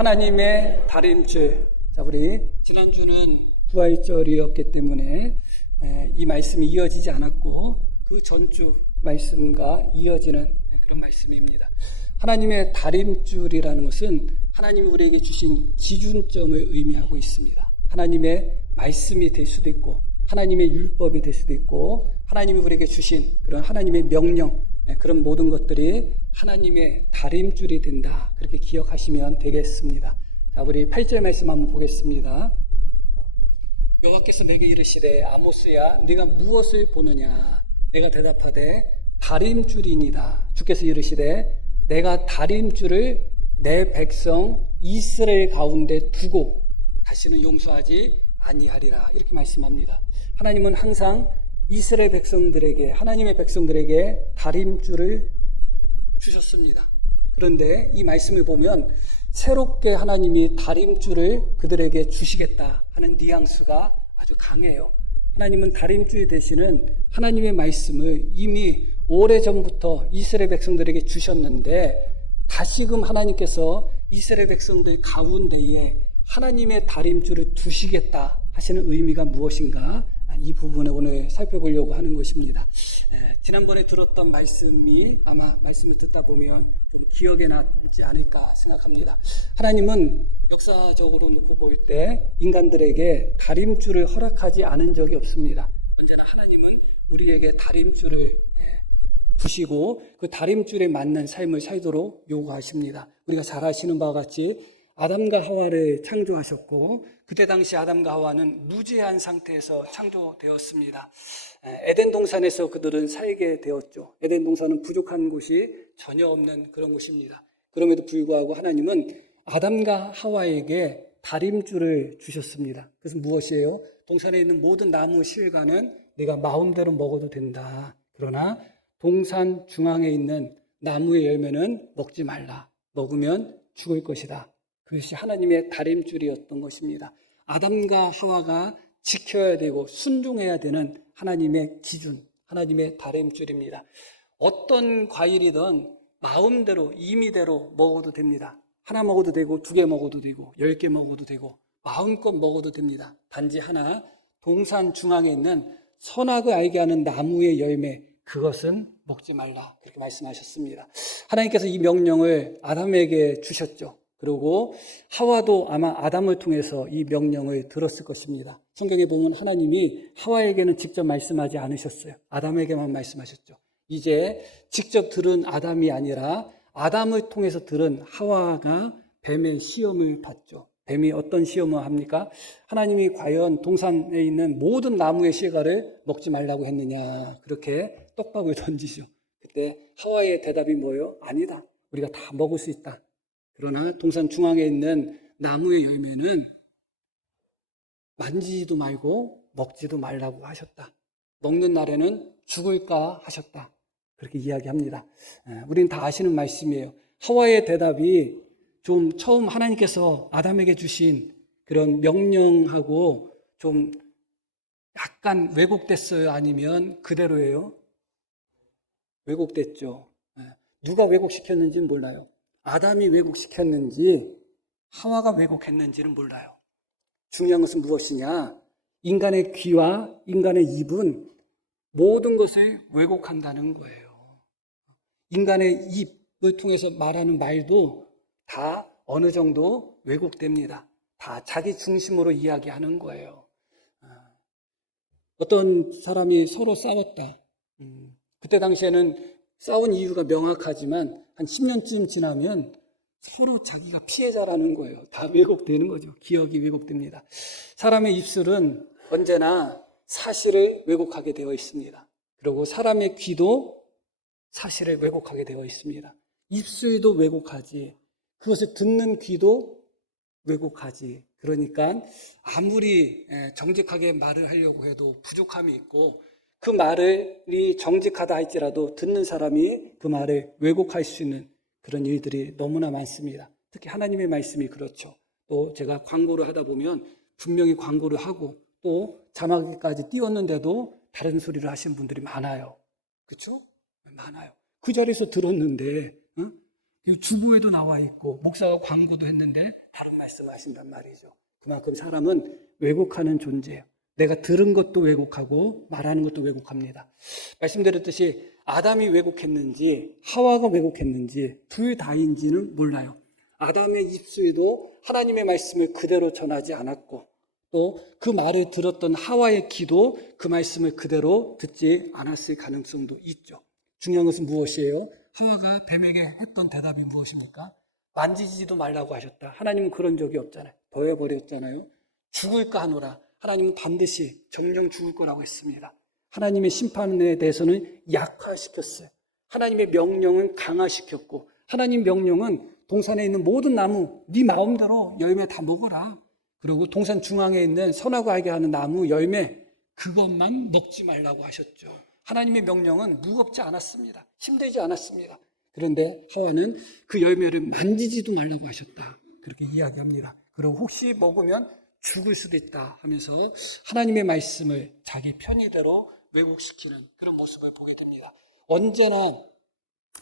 하나님의 다림줄. 자, 우리 지난주는 부활절이었기 때문에 이 말씀이 이어지지 않았고 그 전주 말씀과 이어지는 그런 말씀입니다. 하나님의 다림줄이라는 것은 하나님이 우리에게 주신 기준점을 의미하고 있습니다. 하나님의 말씀이 될 수도 있고 하나님의 율법이 될 수도 있고 하나님이 우리에게 주신 그런 하나님의 명령, 그런 모든 것들이 하나님의 다림줄이 된다. 그렇게 기억하시면 되겠습니다. 자, 우리 8절 말씀 한번 보겠습니다. 여호와께서 내게 이르시되 아모스야 네가 무엇을 보느냐? 내가 대답하되 다림줄이니라. 주께서 이르시되 내가 다림줄을 내 백성 이스라엘 가운데 두고 다시는 용서하지 아니하리라. 이렇게 말씀합니다. 하나님은 항상 이스라엘 백성들에게, 하나님의 백성들에게 다림줄을 주셨습니다. 그런데 이 말씀을 보면 새롭게 하나님이 다림줄을 그들에게 주시겠다 하는 뉘앙스가 아주 강해요. 하나님은 다림줄 대신은 하나님의 말씀을 이미 오래전부터 이스라엘 백성들에게 주셨는데 다시금 하나님께서 이스라엘 백성들 가운데에 하나님의 다림줄을 두시겠다 하시는 의미가 무엇인가? 이 부분을 오늘 살펴보려고 하는 것입니다. 지난번에 들었던 말씀이 아마 말씀을 듣다 보면 좀 기억에 남지 않을까 생각합니다. 하나님은 역사적으로 놓고 볼 때 인간들에게 다림줄을 허락하지 않은 적이 없습니다. 언제나 하나님은 우리에게 다림줄을 주시고 그 다림줄에 맞는 삶을 살도록 요구하십니다. 우리가 잘 아시는 바와 같이 아담과 하와를 창조하셨고 그때 당시 아담과 하와는 무죄한 상태에서 창조되었습니다. 에덴 동산에서 그들은 살게 되었죠. 에덴 동산은 부족한 곳이 전혀 없는 그런 곳입니다. 그럼에도 불구하고 하나님은 아담과 하와에게 다림줄을 주셨습니다. 그래서 무엇이에요? 동산에 있는 모든 나무 실과는 네가 마음대로 먹어도 된다. 그러나 동산 중앙에 있는 나무의 열매는 먹지 말라. 먹으면 죽을 것이다. 그것이 하나님의 다림줄이었던 것입니다. 아담과 하와가 지켜야 되고 순종해야 되는 하나님의 기준, 하나님의 다림줄입니다. 어떤 과일이든 마음대로, 임의대로 먹어도 됩니다. 하나 먹어도 되고 2개 먹어도 되고 10개 먹어도 되고 마음껏 먹어도 됩니다. 단지 하나, 동산 중앙에 있는 선악을 알게 하는 나무의 열매, 그것은 먹지 말라. 그렇게 말씀하셨습니다. 하나님께서 이 명령을 아담에게 주셨죠. 그리고 하와도 아마 아담을 통해서 이 명령을 들었을 것입니다. 성경에 보면 하나님이 하와에게는 직접 말씀하지 않으셨어요. 아담에게만 말씀하셨죠. 이제 직접 들은 아담이 아니라 아담을 통해서 들은 하와가 뱀의 시험을 받죠. 뱀이 어떤 시험을 합니까? 하나님이 과연 동산에 있는 모든 나무의 실과를 먹지 말라고 했느냐, 그렇게 떡밥을 던지죠. 그때 하와의 대답이 뭐예요? 아니다. 우리가 다 먹을 수 있다. 그러나 동산 중앙에 있는 나무의 열매는 만지지도 말고 먹지도 말라고 하셨다. 먹는 날에는 죽을까 하셨다. 그렇게 이야기합니다. 우리는 다 아시는 말씀이에요. 하와의 대답이 좀 처음 하나님께서 아담에게 주신 그런 명령하고 좀 약간 왜곡됐어요? 아니면 그대로예요? 왜곡됐죠. 누가 왜곡시켰는지는 몰라요. 아담이 왜곡시켰는지 하와가 왜곡했는지는 몰라요. 중요한 것은 무엇이냐? 인간의 귀와 인간의 입은 모든 것을 왜곡한다는 거예요. 인간의 입을 통해서 말하는 말도 다 어느 정도 왜곡됩니다. 다 자기 중심으로 이야기하는 거예요. 어떤 사람이 서로 싸웠다. 그때 당시에는 싸운 이유가 명확하지만 한 10년쯤 지나면 서로 자기가 피해자라는 거예요. 다 왜곡되는 거죠. 기억이 왜곡됩니다. 사람의 입술은 언제나 사실을 왜곡하게 되어 있습니다. 그리고 사람의 귀도 사실을 왜곡하게 되어 있습니다. 입술도 왜곡하지, 그것을 듣는 귀도 왜곡하지. 그러니까 아무리 정직하게 말을 하려고 해도 부족함이 있고 그 말이 정직하다 할지라도 듣는 사람이 그 말을 왜곡할 수 있는 그런 일들이 너무나 많습니다. 특히 하나님의 말씀이 그렇죠. 또 제가 광고를 하다 보면 분명히 광고를 하고 또 자막까지 띄웠는데도 다른 소리를 하시는 분들이 많아요. 그렇죠? 많아요. 그 자리에서 들었는데 주보에도 나와 있고 목사가 광고도 했는데 다른 말씀을 하신단 말이죠. 그만큼 사람은 왜곡하는 존재예요. 내가 들은 것도 왜곡하고 말하는 것도 왜곡합니다. 말씀드렸듯이 아담이 왜곡했는지 하와가 왜곡했는지 둘 다인지는 몰라요. 아담의 입술도 하나님의 말씀을 그대로 전하지 않았고 또 그 말을 들었던 하와의 귀도 그 말씀을 그대로 듣지 않았을 가능성도 있죠. 중요한 것은 무엇이에요? 하와가 뱀에게 했던 대답이 무엇입니까? 만지지도 말라고 하셨다. 하나님은 그런 적이 없잖아요. 더해버렸잖아요. 죽을까 하노라. 하나님은 반드시 정령 죽을 거라고 했습니다. 하나님의 심판에 대해서는 약화시켰어요. 하나님의 명령은 강화시켰고 하나님 명령은 동산에 있는 모든 나무 네 마음대로 열매 다 먹어라. 그리고 동산 중앙에 있는 선하고 알게 하는 나무 열매 그것만 먹지 말라고 하셨죠. 하나님의 명령은 무겁지 않았습니다. 힘들지 않았습니다. 그런데 하와는 그 열매를 만지지도 말라고 하셨다. 그렇게 이야기합니다. 그리고 혹시 먹으면 죽을 수도 있다 하면서 하나님의 말씀을 자기 편의대로 왜곡시키는 그런 모습을 보게 됩니다. 언제나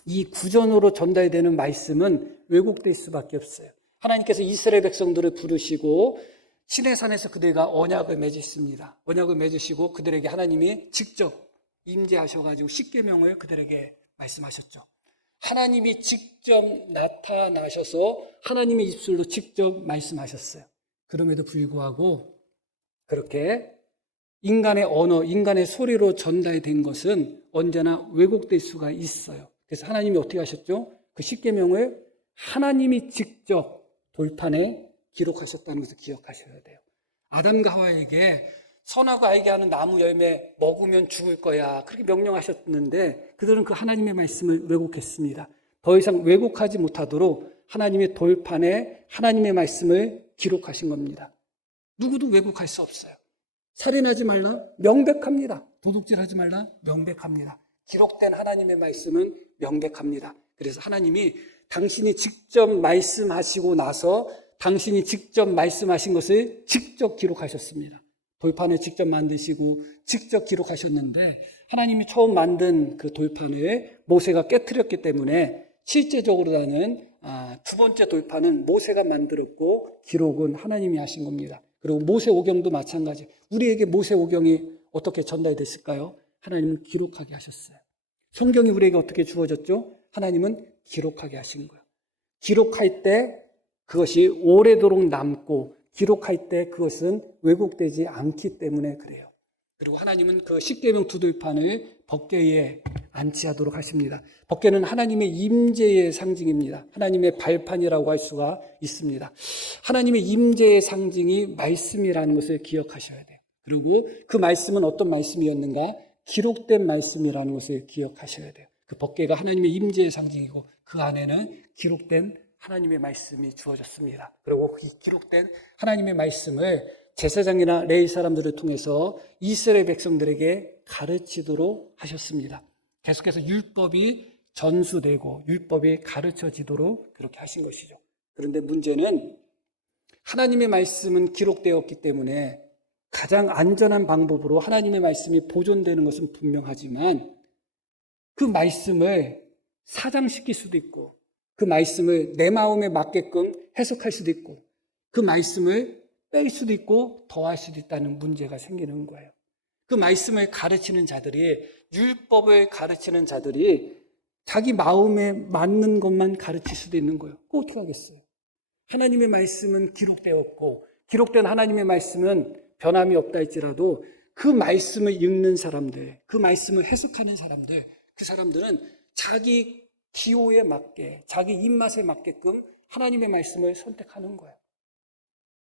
이 구전으로 전달되는 말씀은 왜곡될 수밖에 없어요. 하나님께서 이스라엘 백성들을 부르시고 시내산에서 그들과 언약을 맺으십니다. 언약을 맺으시고 그들에게 하나님이 직접 임재하셔가지고 십계명을 그들에게 말씀하셨죠. 하나님이 직접 나타나셔서 하나님의 입술로 직접 말씀하셨어요. 그럼에도 불구하고 그렇게 인간의 언어, 인간의 소리로 전달된 것은 언제나 왜곡될 수가 있어요. 그래서 하나님이 어떻게 하셨죠? 그 십계명을 하나님이 직접 돌판에 기록하셨다는 것을 기억하셔야 돼요. 아담과 하와에게 선하고 알게 하는 나무 열매 먹으면 죽을 거야 그렇게 명령하셨는데 그들은 그 하나님의 말씀을 왜곡했습니다. 더 이상 왜곡하지 못하도록 하나님의 돌판에 하나님의 말씀을 기록하신 겁니다. 누구도 왜곡할 수 없어요. 살인하지 말라 명백합니다. 도둑질하지 말라 명백합니다. 기록된 하나님의 말씀은 명백합니다. 그래서 하나님이 당신이 직접 말씀하시고 나서 당신이 직접 말씀하신 것을 직접 기록하셨습니다. 돌판을 직접 만드시고 직접 기록하셨는데 하나님이 처음 만든 그 돌판을 모세가 깨트렸기 때문에 실제적으로는 두 번째 돌판은 모세가 만들었고 기록은 하나님이 하신 겁니다. 그리고 모세오경도 마찬가지. 우리에게 모세오경이 어떻게 전달됐을까요? 하나님은 기록하게 하셨어요. 성경이 우리에게 어떻게 주어졌죠? 하나님은 기록하게 하신 거예요. 기록할 때 그것이 오래도록 남고 기록할 때 그것은 왜곡되지 않기 때문에 그래요. 그리고 하나님은 그 십계명 두 돌판을 법궤에 안치하도록 하십니다. 법궤는 하나님의 임재의 상징입니다. 하나님의 발판이라고 할 수가 있습니다. 하나님의 임재의 상징이 말씀이라는 것을 기억하셔야 돼요. 그리고 그 말씀은 어떤 말씀이었는가? 기록된 말씀이라는 것을 기억하셔야 돼요. 그 법궤가 하나님의 임재의 상징이고 그 안에는 기록된 하나님의 말씀이 주어졌습니다. 그리고 그 기록된 하나님의 말씀을 제사장이나 레위 사람들을 통해서 이스라엘 백성들에게 가르치도록 하셨습니다. 계속해서 율법이 전수되고 율법이 가르쳐지도록 그렇게 하신 것이죠. 그런데 문제는 하나님의 말씀은 기록되었기 때문에 가장 안전한 방법으로 하나님의 말씀이 보존되는 것은 분명하지만 그 말씀을 사장시킬 수도 있고 그 말씀을 내 마음에 맞게끔 해석할 수도 있고 그 말씀을 뺄 수도 있고 더할 수도 있다는 문제가 생기는 거예요. 그 말씀을 가르치는 자들이 율법을 가르치는 자들이 자기 마음에 맞는 것만 가르칠 수도 있는 거예요. 그거 어떻게 하겠어요? 하나님의 말씀은 기록되었고 기록된 하나님의 말씀은 변함이 없다 할지라도 그 말씀을 읽는 사람들, 그 말씀을 해석하는 사람들, 그 사람들은 자기 기호에 맞게, 자기 입맛에 맞게끔 하나님의 말씀을 선택하는 거예요.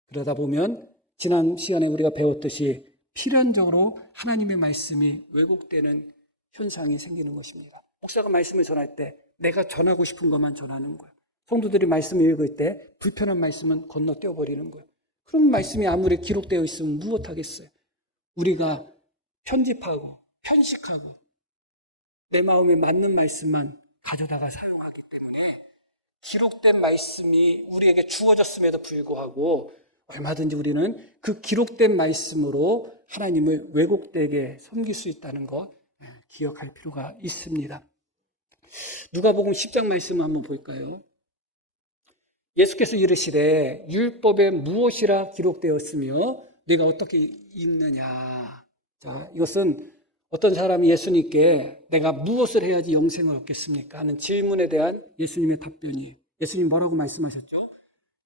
그러다 보면 지난 시간에 우리가 배웠듯이 필연적으로 하나님의 말씀이 왜곡되는 현상이 생기는 것입니다. 목사가 말씀을 전할 때 내가 전하고 싶은 것만 전하는 거예요. 성도들이 말씀을 읽을 때 불편한 말씀은 건너뛰어버리는 거예요. 그런 말씀이 아무리 기록되어 있으면 무엇하겠어요? 우리가 편집하고 편식하고 내 마음에 맞는 말씀만 가져다가 사용하기 때문에 기록된 말씀이 우리에게 주어졌음에도 불구하고 얼마든지 우리는 그 기록된 말씀으로 하나님을 왜곡되게 섬길 수 있다는 것 기억할 필요가 있습니다. 누가복음 10장 말씀을 한번 볼까요? 예수께서 이르시되 율법에 무엇이라 기록되었으며 네가 어떻게 읽느냐. 자, 이것은 어떤 사람이 예수님께 내가 무엇을 해야지 영생을 얻겠습니까? 하는 질문에 대한 예수님의 답변이, 예수님 뭐라고 말씀하셨죠?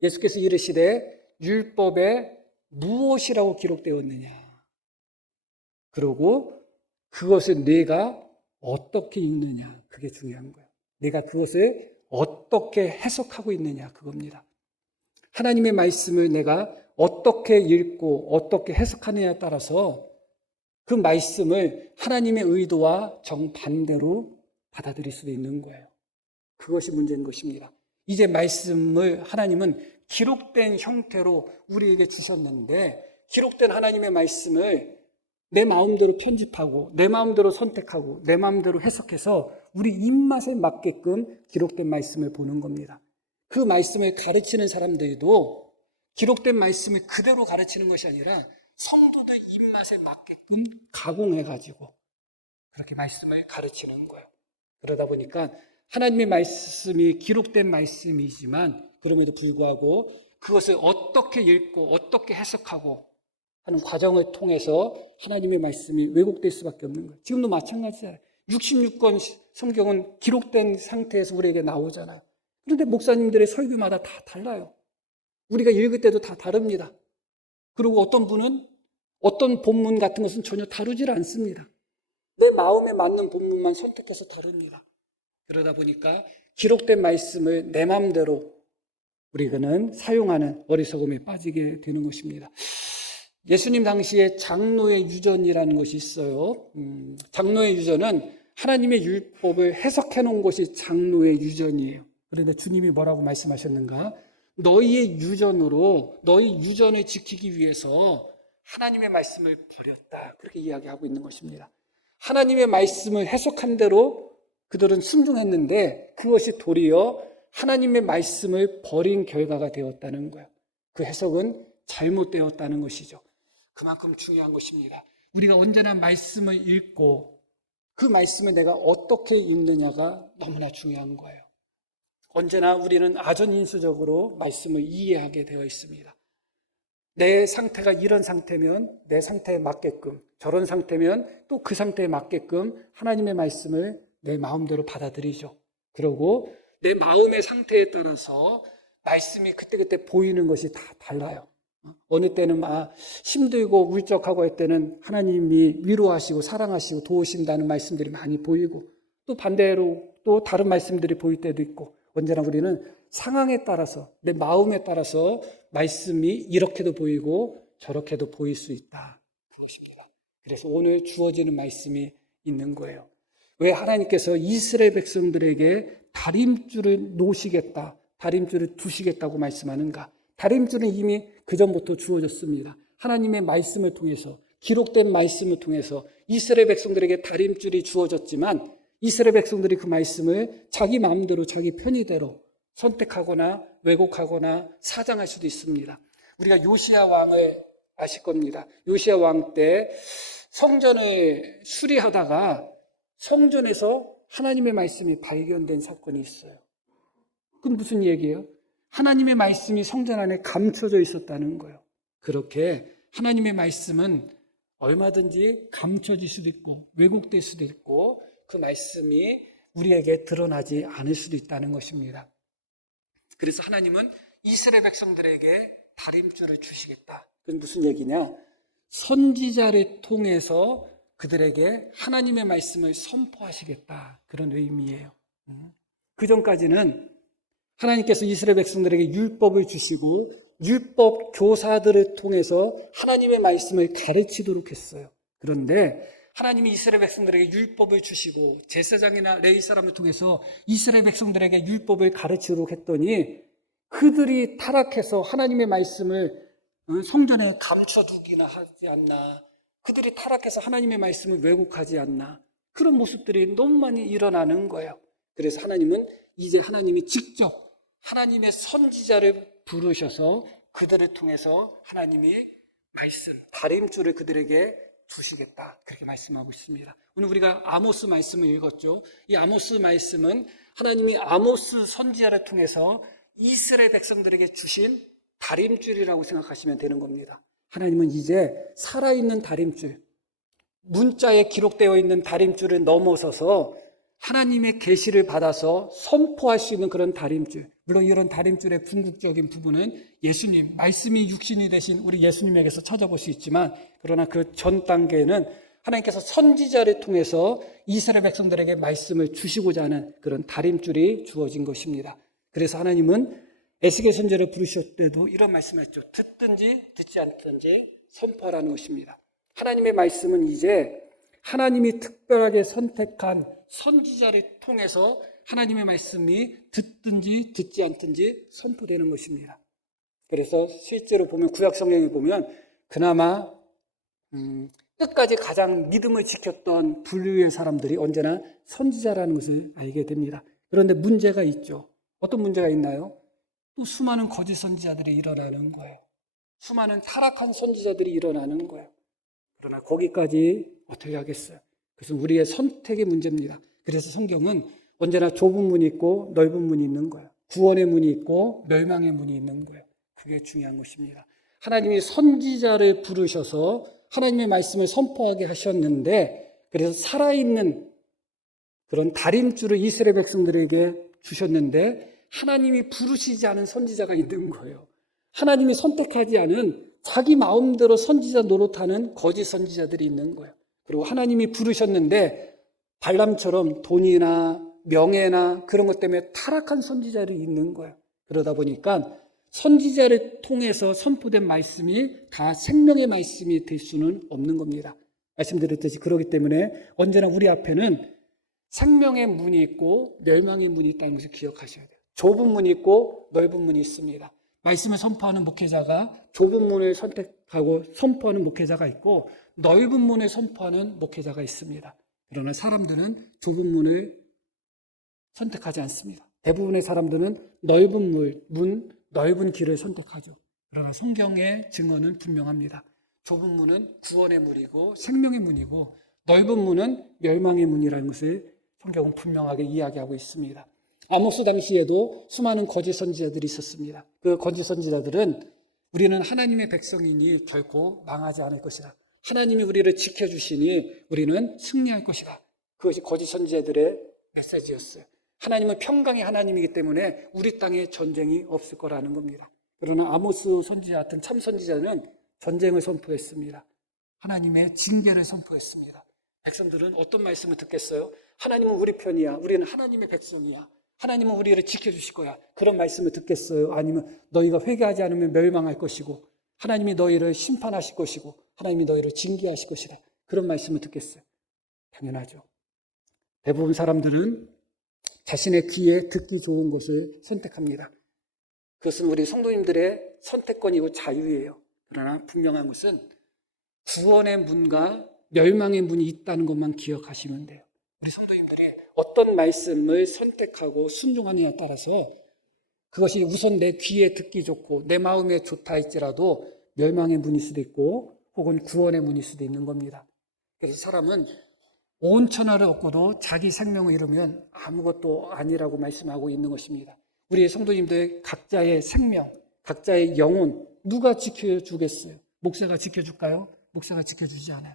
예수께서 이르시되 율법에 무엇이라고 기록되었느냐. 그러고 그것을 내가 어떻게 읽느냐. 그게 중요한 거예요. 내가 그것을 어떻게 해석하고 있느냐. 그겁니다. 하나님의 말씀을 내가 어떻게 읽고 어떻게 해석하느냐에 따라서 그 말씀을 하나님의 의도와 정반대로 받아들일 수도 있는 거예요. 그것이 문제인 것입니다. 이제 말씀을 하나님은 기록된 형태로 우리에게 주셨는데 기록된 하나님의 말씀을 내 마음대로 편집하고 내 마음대로 선택하고 내 마음대로 해석해서 우리 입맛에 맞게끔 기록된 말씀을 보는 겁니다. 그 말씀을 가르치는 사람들도 기록된 말씀을 그대로 가르치는 것이 아니라 성도들 입맛에 맞게끔 가공해가지고 그렇게 말씀을 가르치는 거예요. 그러다 보니까 하나님의 말씀이 기록된 말씀이지만 그럼에도 불구하고 그것을 어떻게 읽고 어떻게 해석하고 하는 과정을 통해서 하나님의 말씀이 왜곡될 수밖에 없는 거예요. 지금도 마찬가지잖아요. 66권 성경은 기록된 상태에서 우리에게 나오잖아요. 그런데 목사님들의 설교마다 다 달라요. 우리가 읽을 때도 다 다릅니다. 그리고 어떤 분은 어떤 본문 같은 것은 전혀 다루질 않습니다. 내 마음에 맞는 본문만 선택해서 다룹니다. 그러다 보니까 기록된 말씀을 내 마음대로 우리는 사용하는 어리석음에 빠지게 되는 것입니다. 예수님 당시에 장로의 유전이라는 것이 있어요. 장로의 유전은 하나님의 율법을 해석해 놓은 것이 장로의 유전이에요. 그런데 주님이 뭐라고 말씀하셨는가? 너희의 유전으로 너희 유전을 지키기 위해서 하나님의 말씀을 버렸다. 그렇게 이야기하고 있는 것입니다. 하나님의 말씀을 해석한 대로 그들은 순종했는데 그것이 도리어 하나님의 말씀을 버린 결과가 되었다는 거예요. 그 해석은 잘못되었다는 것이죠. 그만큼 중요한 것입니다. 우리가 언제나 말씀을 읽고 그 말씀을 내가 어떻게 읽느냐가 너무나 중요한 거예요. 언제나 우리는 아전인수적으로 말씀을 이해하게 되어 있습니다. 내 상태가 이런 상태면 내 상태에 맞게끔, 저런 상태면 또 그 상태에 맞게끔 하나님의 말씀을 내 마음대로 받아들이죠. 그리고 내 마음의 상태에 따라서 말씀이 그때그때 보이는 것이 다 달라요. 어느 때는 힘들고 울적하고 할 때는 하나님이 위로하시고 사랑하시고 도우신다는 말씀들이 많이 보이고 또 반대로 또 다른 말씀들이 보일 때도 있고 언제나 우리는 상황에 따라서 내 마음에 따라서 말씀이 이렇게도 보이고 저렇게도 보일 수 있다. 그것입니다. 그래서 오늘 주어지는 말씀이 있는 거예요. 왜 하나님께서 이스라엘 백성들에게 다림줄을 놓으시겠다, 다림줄을 두시겠다고 말씀하는가? 다림줄은 이미 그전부터 주어졌습니다. 하나님의 말씀을 통해서 기록된 말씀을 통해서 이스라엘 백성들에게 다림줄이 주어졌지만 이스라엘 백성들이 그 말씀을 자기 마음대로 자기 편의대로 선택하거나 왜곡하거나 사장할 수도 있습니다. 우리가 요시야 왕을 아실 겁니다. 요시야 왕 때 성전을 수리하다가 성전에서 하나님의 말씀이 발견된 사건이 있어요. 그럼 무슨 얘기예요? 하나님의 말씀이 성전 안에 감춰져 있었다는 거예요. 그렇게 하나님의 말씀은 얼마든지 감춰질 수도 있고 왜곡될 수도 있고 그 말씀이 우리에게 드러나지 않을 수도 있다는 것입니다. 그래서 하나님은 이스라엘 백성들에게 다림줄을 주시겠다. 그건 무슨 얘기냐? 선지자를 통해서 그들에게 하나님의 말씀을 선포하시겠다. 그런 의미예요. 그 전까지는 하나님께서 이스라엘 백성들에게 율법을 주시고 율법 교사들을 통해서 하나님의 말씀을 가르치도록 했어요. 그런데 하나님이 이스라엘 백성들에게 율법을 주시고 제사장이나 레위 사람을 통해서 이스라엘 백성들에게 율법을 가르치도록 했더니 그들이 타락해서 하나님의 말씀을 성전에 감춰두기나 하지 않나, 그들이 타락해서 하나님의 말씀을 왜곡하지 않나, 그런 모습들이 너무 많이 일어나는 거예요. 그래서 하나님은 이제 하나님이 직접 하나님의 선지자를 부르셔서 그들을 통해서 하나님이 말씀, 다림줄을 그들에게 주시겠다. 그렇게 말씀하고 있습니다. 오늘 우리가 아모스 말씀을 읽었죠. 이 아모스 말씀은 하나님이 아모스 선지자를 통해서 이스라엘 백성들에게 주신 다림줄이라고 생각하시면 되는 겁니다. 하나님은 이제 살아있는 다림줄, 문자에 기록되어 있는 다림줄을 넘어서서 하나님의 계시를 받아서 선포할 수 있는 그런 다림줄, 물론 이런 다림줄의 궁극적인 부분은 예수님, 말씀이 육신이 되신 우리 예수님에게서 찾아볼 수 있지만, 그러나 그 전 단계에는 하나님께서 선지자를 통해서 이스라엘 백성들에게 말씀을 주시고자 하는 그런 다림줄이 주어진 것입니다. 그래서 하나님은 에스겔 선지자를 부르실 때도 이런 말씀을 했죠. 듣든지 듣지 않든지 선포하라는 것입니다. 하나님의 말씀은 이제 하나님이 특별하게 선택한 선지자를 통해서 하나님의 말씀이 듣든지 듣지 않든지 선포되는 것입니다. 그래서 실제로 보면 구약 성경에 보면 그나마 끝까지 가장 믿음을 지켰던 분류의 사람들이 언제나 선지자라는 것을 알게 됩니다. 그런데 문제가 있죠. 어떤 문제가 있나요? 또 수많은 거짓 선지자들이 일어나는 거예요. 수많은 타락한 선지자들이 일어나는 거예요. 그러나 거기까지 어떻게 하겠어요? 그것은 우리의 선택의 문제입니다. 그래서 성경은 언제나 좁은 문이 있고 넓은 문이 있는 거예요. 구원의 문이 있고 멸망의 문이 있는 거예요. 그게 중요한 것입니다. 하나님이 선지자를 부르셔서 하나님의 말씀을 선포하게 하셨는데, 그래서 살아있는 그런 다림줄을 이스라엘 백성들에게 주셨는데 하나님이 부르시지 않은 선지자가 있는 거예요. 하나님이 선택하지 않은 자기 마음대로 선지자 노릇하는 거짓 선지자들이 있는 거예요. 그리고 하나님이 부르셨는데 발람처럼 돈이나 명예나 그런 것 때문에 타락한 선지자들이 있는 거예요. 그러다 보니까 선지자를 통해서 선포된 말씀이 다 생명의 말씀이 될 수는 없는 겁니다. 말씀드렸듯이 그렇기 때문에 언제나 우리 앞에는 생명의 문이 있고 멸망의 문이 있다는 것을 기억하셔야 돼요. 좁은 문이 있고 넓은 문이 있습니다. 말씀을 선포하는 목회자가 좁은 문을 선택하고 선포하는 목회자가 있고 넓은 문을 선포하는 목회자가 있습니다. 그러나 사람들은 좁은 문을 선택하지 않습니다. 대부분의 사람들은 넓은 문, 넓은 길을 선택하죠. 그러나 성경의 증언은 분명합니다. 좁은 문은 구원의 문이고 생명의 문이고 넓은 문은 멸망의 문이라는 것을 성경은 분명하게 이야기하고 있습니다. 아모스 당시에도 수많은 거짓 선지자들이 있었습니다. 그 거짓 선지자들은 우리는 하나님의 백성이니 결코 망하지 않을 것이다. 하나님이 우리를 지켜주시니 우리는 승리할 것이다. 그것이 거짓 선지자들의 메시지였어요. 하나님은 평강의 하나님이기 때문에 우리 땅에 전쟁이 없을 거라는 겁니다. 그러나 아모스 선지자 같은 참 선지자는 전쟁을 선포했습니다. 하나님의 징계를 선포했습니다. 백성들은 어떤 말씀을 듣겠어요? 하나님은 우리 편이야. 우리는 하나님의 백성이야. 하나님은 우리를 지켜주실 거야. 그런 말씀을 듣겠어요? 아니면 너희가 회개하지 않으면 멸망할 것이고 하나님이 너희를 심판하실 것이고 하나님이 너희를 징계하실 것이다. 그런 말씀을 듣겠어요? 당연하죠. 대부분 사람들은 자신의 귀에 듣기 좋은 것을 선택합니다. 그것은 우리 성도님들의 선택권이고 자유예요. 그러나 분명한 것은 구원의 문과 멸망의 문이 있다는 것만 기억하시면 돼요. 우리 성도님들이 어떤 말씀을 선택하고 순종하느냐에 따라서 그것이 우선 내 귀에 듣기 좋고 내 마음에 좋다 할지라도 멸망의 문일 수도 있고 혹은 구원의 문일 수도 있는 겁니다. 그래서 사람은 온 천하를 얻고도 자기 생명을 잃으면 아무것도 아니라고 말씀하고 있는 것입니다. 우리 성도님들 각자의 생명, 각자의 영혼 누가 지켜주겠어요? 목사가 지켜줄까요? 목사가 지켜주지 않아요.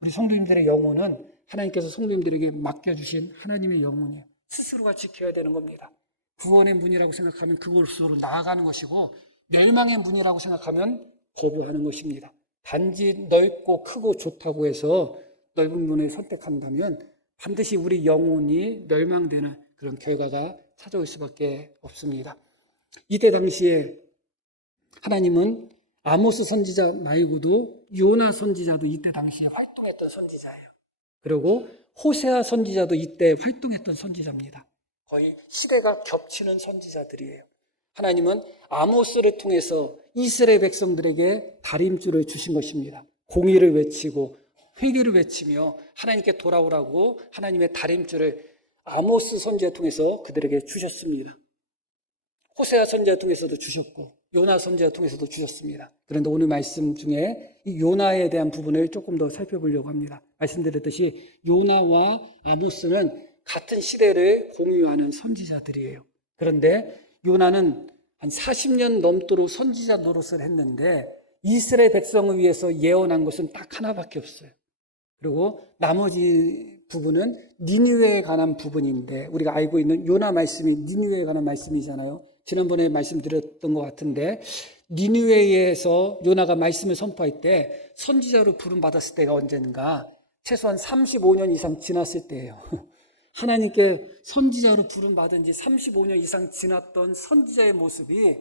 우리 성도님들의 영혼은 하나님께서 성도님들에게 맡겨주신 하나님의 영혼이에요. 스스로가 지켜야 되는 겁니다. 구원의 문이라고 생각하면 그곳으로 나아가는 것이고 멸망의 문이라고 생각하면 거부하는 것입니다. 단지 넓고 크고 좋다고 해서 넓은 문을 선택한다면 반드시 우리 영혼이 멸망되는 그런 결과가 찾아올 수밖에 없습니다. 이때 당시에 하나님은 아모스 선지자 말고도 요나 선지자도 이때 당시에 활동했던 선지자예요. 그리고 호세아 선지자도 이때 활동했던 선지자입니다. 거의 시대가 겹치는 선지자들이에요. 하나님은 아모스를 통해서 이스라엘 백성들에게 다림줄을 주신 것입니다. 공의를 외치고 회개를 외치며 하나님께 돌아오라고 하나님의 다림줄을 아모스 선지자를 통해서 그들에게 주셨습니다. 호세아 선지자를 통해서도 주셨고 요나 선지자 통해서도 주셨습니다. 그런데 오늘 말씀 중에 이 요나에 대한 부분을 조금 더 살펴보려고 합니다. 말씀드렸듯이 요나와 아모스는 같은 시대를 공유하는 선지자들이에요. 그런데 요나는 한 40년 넘도록 선지자 노릇을 했는데 이스라엘 백성을 위해서 예언한 것은 딱 하나밖에 없어요. 그리고 나머지 부분은 니느웨에 관한 부분인데, 우리가 알고 있는 요나 말씀이 니느웨에 관한 말씀이잖아요. 지난번에 말씀드렸던 것 같은데, 니느웨에서 요나가 말씀을 선포할 때 선지자로 부름받았을 때가 언젠가 최소한 35년 이상 지났을 때예요. 하나님께 선지자로 부름받은 지 35년 이상 지났던 선지자의 모습이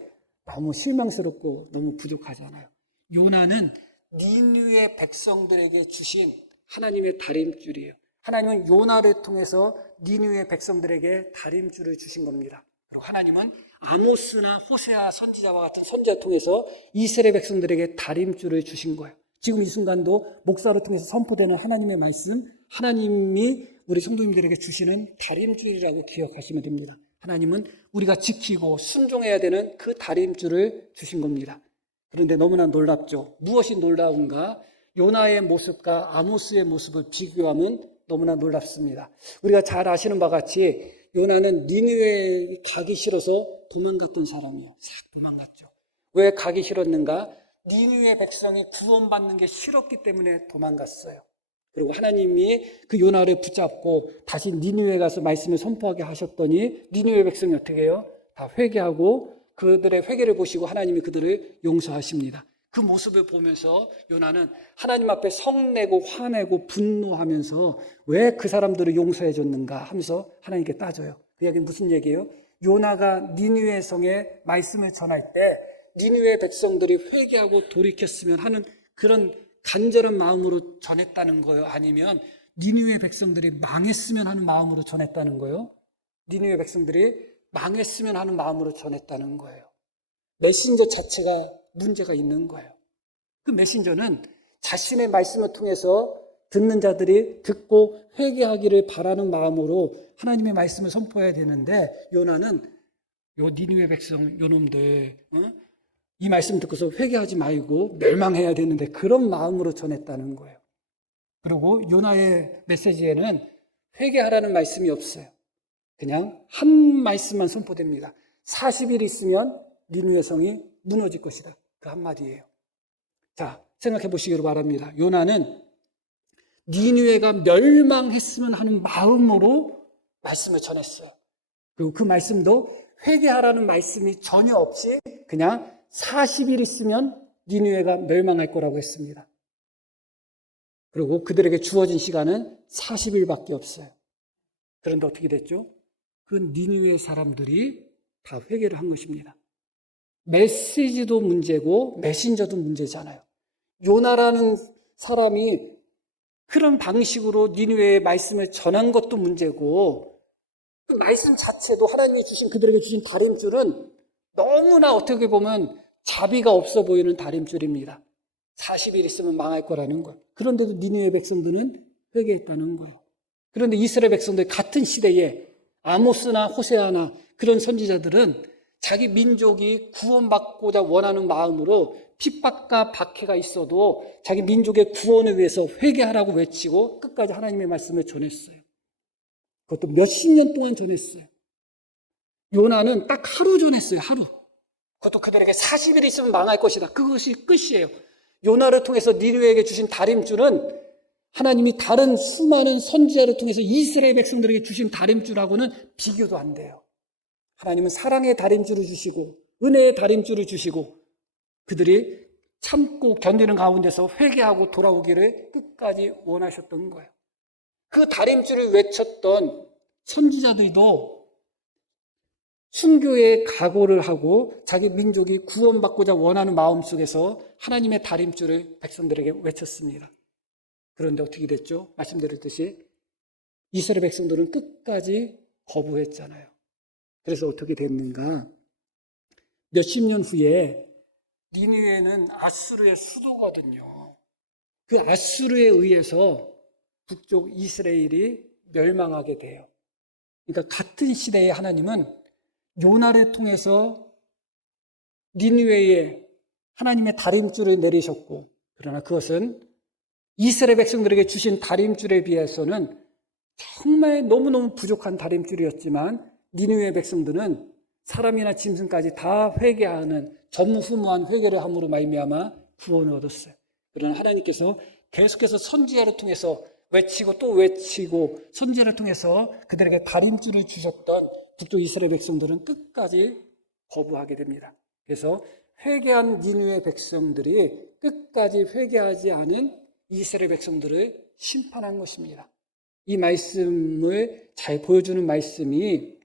너무 실망스럽고 너무 부족하잖아요. 요나는 니느웨 백성들에게 주신 하나님의 다림줄이에요. 하나님은 요나를 통해서 니느웨 백성들에게 다림줄을 주신 겁니다. 그리고 하나님은 아모스나 호세아 선지자와 같은 선지자를 통해서 이스라엘 백성들에게 다림줄을 주신 거예요. 지금 이 순간도 목사를 통해서 선포되는 하나님의 말씀, 하나님이 우리 성도님들에게 주시는 다림줄이라고 기억하시면 됩니다. 하나님은 우리가 지키고 순종해야 되는 그 다림줄을 주신 겁니다. 그런데 너무나 놀랍죠. 무엇이 놀라운가? 요나의 모습과 아모스의 모습을 비교하면 너무나 놀랍습니다. 우리가 잘 아시는 바와 같이 요나는 니느웨에 가기 싫어서 도망갔던 사람이에요. 싹 도망갔죠. 왜 가기 싫었는가? 니느웨 백성이 구원받는 게 싫었기 때문에 도망갔어요. 그리고 하나님이 그 요나를 붙잡고 다시 니느웨에 가서 말씀을 선포하게 하셨더니 니느웨 백성이 어떻게 해요? 다 회개하고 그들의 회개를 보시고 하나님이 그들을 용서하십니다. 그 모습을 보면서 요나는 하나님 앞에 성내고 화내고 분노하면서 왜 그 사람들을 용서해 줬는가 하면서 하나님께 따져요. 그 이야기는 무슨 얘기예요? 요나가 니느웨 성에 말씀을 전할 때 니느웨 백성들이 회개하고 돌이켰으면 하는 그런 간절한 마음으로 전했다는 거예요? 아니면 니느웨 백성들이 망했으면 하는 마음으로 전했다는 거예요? 니느웨 백성들이 망했으면 하는 마음으로 전했다는 거예요. 메신저 자체가 문제가 있는 거예요. 그 메신저는 자신의 말씀을 통해서 듣는 자들이 듣고 회개하기를 바라는 마음으로 하나님의 말씀을 선포해야 되는데 요나는 요 니느웨 백성 요놈들 이 말씀 듣고서 회개하지 말고 멸망해야 되는데 그런 마음으로 전했다는 거예요. 그리고 요나의 메시지에는 회개하라는 말씀이 없어요. 그냥 한 말씀만 선포됩니다. 40일 있으면 니느웨 성이 무너질 것이다. 그 한마디예요. 자, 생각해 보시기를 바랍니다. 요나는 니느웨가 멸망했으면 하는 마음으로 말씀을 전했어요. 그리고 그 말씀도 회개하라는 말씀이 전혀 없이 그냥 40일 있으면 니느웨가 멸망할 거라고 했습니다. 그리고 그들에게 주어진 시간은 40일밖에 없어요. 그런데 어떻게 됐죠? 그 니느웨 사람들이 다 회개를 한 것입니다. 메시지도 문제고 메신저도 문제잖아요. 요나라는 사람이 그런 방식으로 니느웨의 말씀을 전한 것도 문제고 그 말씀 자체도 하나님이 주신 그들에게 주신 다림줄은 너무나 어떻게 보면 자비가 없어 보이는 다림줄입니다. 40일 있으면 망할 거라는 것. 그런데도 니느웨 백성들은 회개했다는 거예요. 그런데 이스라엘 백성들 같은 시대에 아모스나 호세아나 그런 선지자들은 자기 민족이 구원받고자 원하는 마음으로 핍박과 박해가 있어도 자기 민족의 구원을 위해서 회개하라고 외치고 끝까지 하나님의 말씀을 전했어요. 그것도 몇십 년 동안 전했어요. 요나는 딱 하루 전했어요. 하루. 그것도 그들에게 40일 있으면 망할 것이다. 그것이 끝이에요. 요나를 통해서 니느웨에게 주신 다림줄은 하나님이 다른 수많은 선지자를 통해서 이스라엘 백성들에게 주신 다림줄하고는 비교도 안 돼요. 하나님은 사랑의 다림줄을 주시고 은혜의 다림줄을 주시고 그들이 참고 견디는 가운데서 회개하고 돌아오기를 끝까지 원하셨던 거예요. 그 다림줄을 외쳤던 선지자들도 순교의 각오를 하고 자기 민족이 구원받고자 원하는 마음 속에서 하나님의 다림줄을 백성들에게 외쳤습니다. 그런데 어떻게 됐죠? 말씀드렸듯이 이스라엘 백성들은 끝까지 거부했잖아요. 그래서 어떻게 됐는가? 몇십 년 후에 니느웨는 아수르의 수도거든요. 그 아수르에 의해서 북쪽 이스라엘이 멸망하게 돼요. 그러니까 같은 시대에 하나님은 요나를 통해서 니느웨에 하나님의 다림줄을 내리셨고, 그러나 그것은 이스라엘 백성들에게 주신 다림줄에 비해서는 정말 너무너무 부족한 다림줄이었지만 니느웨 백성들은 사람이나 짐승까지 다 회개하는 전무후무한 회개를 함으로 말미암아 구원을 얻었어요. 그러나 하나님께서 계속해서 선지자를 통해서 외치고 또 외치고 선지자를 통해서 그들에게 다림줄을 주셨던 북쪽 이스라엘 백성들은 끝까지 거부하게 됩니다. 그래서 회개한 니느웨 백성들이 끝까지 회개하지 않은 이스라엘 백성들을 심판한 것입니다. 이 말씀을 잘 보여주는 말씀이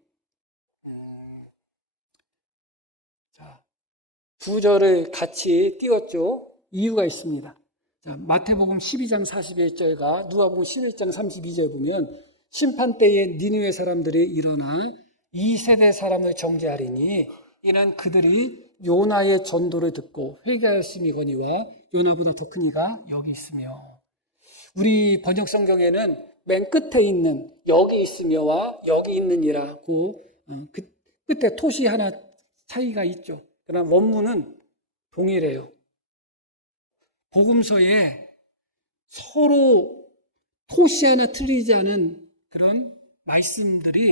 9절을 같이 띄웠죠. 이유가 있습니다. 자, 마태복음 12장 41절과 누가복음 11장 32절 보면 심판 때에 니느웨 사람들이 일어나 이 세대 사람을 정죄하리니 이는 그들이 요나의 전도를 듣고 회개하였음이거니와 요나보다 더 큰 이가 여기 있으며, 우리 번역 성경에는 맨 끝에 있는 여기 있으며와 여기 있느니라고 그 끝에 토시 하나 차이가 있죠. 그러나 원문은 동일해요. 복음서에 서로 토시 하나 틀리지 않은 그런 말씀들이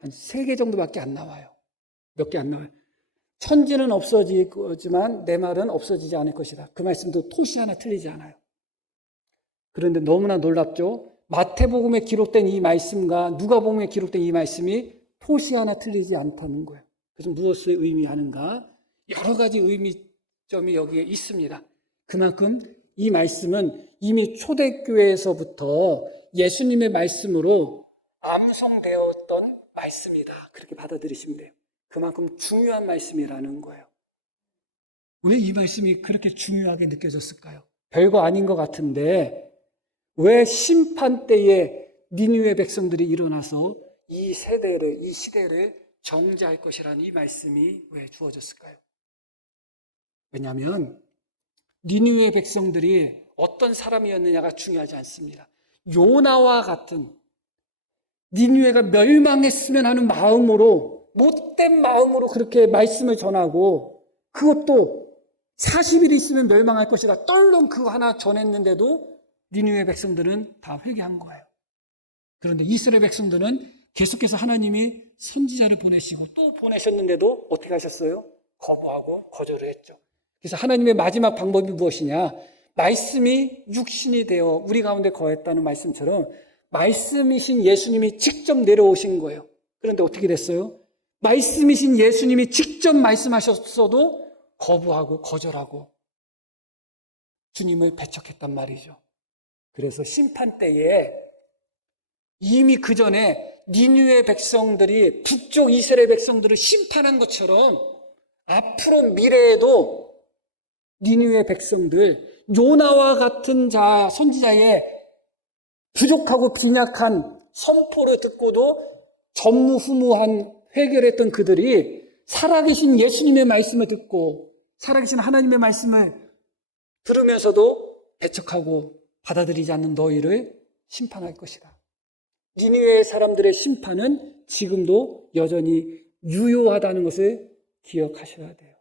한 3개 정도밖에 안 나와요. 몇 개 안 나와요. 천지는 없어질 거지만 내 말은 없어지지 않을 것이다. 그 말씀도 토시 하나 틀리지 않아요. 그런데 너무나 놀랍죠? 마태복음에 기록된 이 말씀과 누가복음에 기록된 이 말씀이 토시 하나 틀리지 않다는 거예요. 그래서 무엇을 의미하는가? 여러 가지 의미점이 여기에 있습니다. 그만큼 이 말씀은 이미 초대교회에서부터 예수님의 말씀으로 암송되었던 말씀이다. 그렇게 받아들이시면 돼요. 그만큼 중요한 말씀이라는 거예요. 왜 이 말씀이 그렇게 중요하게 느껴졌을까요? 별거 아닌 것 같은데 왜 심판 때에 니느웨 백성들이 일어나서 이 세대를, 이 시대를 정죄할 것이라는 이 말씀이 왜 주어졌을까요? 왜냐하면 니느웨 백성들이 어떤 사람이었느냐가 중요하지 않습니다. 요나와 같은 니느웨가 멸망했으면 하는 마음으로, 못된 마음으로 그렇게 말씀을 전하고, 그것도 40일 있으면 멸망할 것이다 떨렁 그거 하나 전했는데도 니느웨 백성들은 다 회개한 거예요. 그런데 이스라엘 백성들은 계속해서 하나님이 선지자를 보내시고 또 보내셨는데도 어떻게 하셨어요? 거부하고 거절을 했죠. 그래서 하나님의 마지막 방법이 무엇이냐? 말씀이 육신이 되어 우리 가운데 거했다는 말씀처럼 말씀이신 예수님이 직접 내려오신 거예요. 그런데 어떻게 됐어요? 말씀이신 예수님이 직접 말씀하셨어도 거부하고 거절하고 주님을 배척했단 말이죠. 그래서 심판 때에 이미 그 전에 니느웨 백성들이 북쪽 이스라엘 백성들을 심판한 것처럼 앞으로 미래에도 니느웨 백성들, 요나와 같은 선지자의 부족하고 빈약한 선포를 듣고도 전무후무한 회개를 했던 그들이 살아계신 예수님의 말씀을 듣고 살아계신 하나님의 말씀을 들으면서도 배척하고 받아들이지 않는 너희를 심판할 것이다. 니느웨 사람들의 심판은 지금도 여전히 유효하다는 것을 기억하셔야 돼요.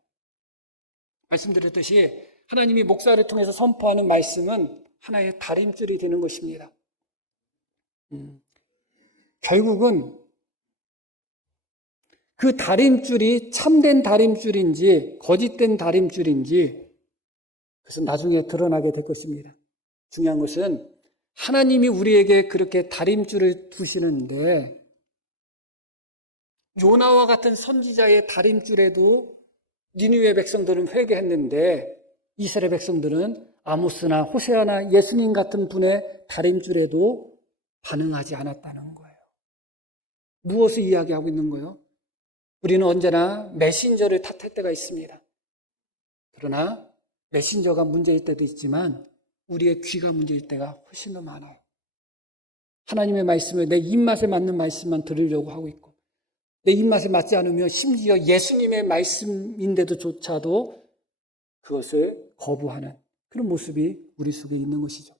말씀드렸듯이 하나님이 목사를 통해서 선포하는 말씀은 하나의 다림줄이 되는 것입니다. 결국은 그 다림줄이 참된 다림줄인지 거짓된 다림줄인지 그것은 나중에 드러나게 될 것입니다. 중요한 것은 하나님이 우리에게 그렇게 다림줄을 두시는데 요나와 같은 선지자의 다림줄에도 니느웨 백성들은 회개했는데 이스라엘 백성들은 아모스나 호세아나 예수님 같은 분의 다림줄에도 반응하지 않았다는 거예요. 무엇을 이야기하고 있는 거예요? 우리는 언제나 메신저를 탓할 때가 있습니다. 그러나 메신저가 문제일 때도 있지만 우리의 귀가 문제일 때가 훨씬 더 많아요. 하나님의 말씀을 내 입맛에 맞는 말씀만 들으려고 하고 있고 내 입맛에 맞지 않으면 심지어 예수님의 말씀인데도조차도 그것을 거부하는 그런 모습이 우리 속에 있는 것이죠.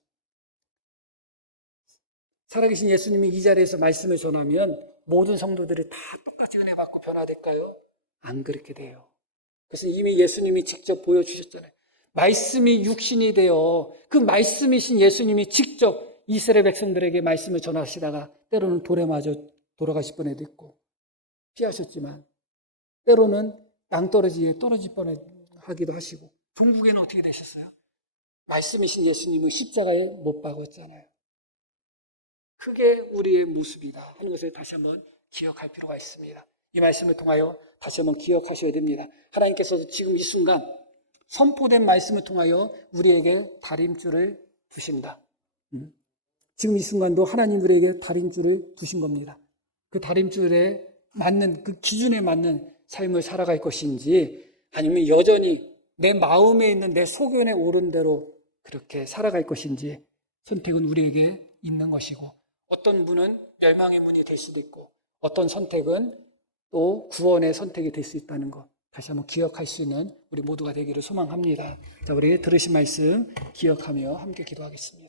살아계신 예수님이 이 자리에서 말씀을 전하면 모든 성도들이 다 똑같이 은혜 받고 변화될까요? 안 그렇게 돼요. 그래서 이미 예수님이 직접 보여주셨잖아요. 말씀이 육신이 되어 그 말씀이신 예수님이 직접 이스라엘 백성들에게 말씀을 전하시다가 때로는 돌에 맞아 돌아가실 뻔해도 있고 피하셨지만 때로는 낭떠러지에 떨어질 뻔하기도 하시고 종국에는 어떻게 되셨어요? 말씀이신 예수님은 십자가에 못 박았잖아요. 그게 우리의 모습이다 하는 것을 다시 한번 기억할 필요가 있습니다. 이 말씀을 통하여 다시 한번 기억하셔야 됩니다. 하나님께서도 지금 이 순간 선포된 말씀을 통하여 우리에게 다림줄을 두신다. 지금 이 순간도 하나님 우리에게 다림줄을 두신 겁니다. 그 다림줄에 맞는 그 기준에 맞는 삶을 살아갈 것인지 아니면 여전히 내 마음에 있는 내 소견에 오른 대로 그렇게 살아갈 것인지 선택은 우리에게 있는 것이고 어떤 분은 멸망의 문이 될 수도 있고 어떤 선택은 또 구원의 선택이 될 수 있다는 것 다시 한번 기억할 수 있는 우리 모두가 되기를 소망합니다. 자, 우리 들으신 말씀 기억하며 함께 기도하겠습니다.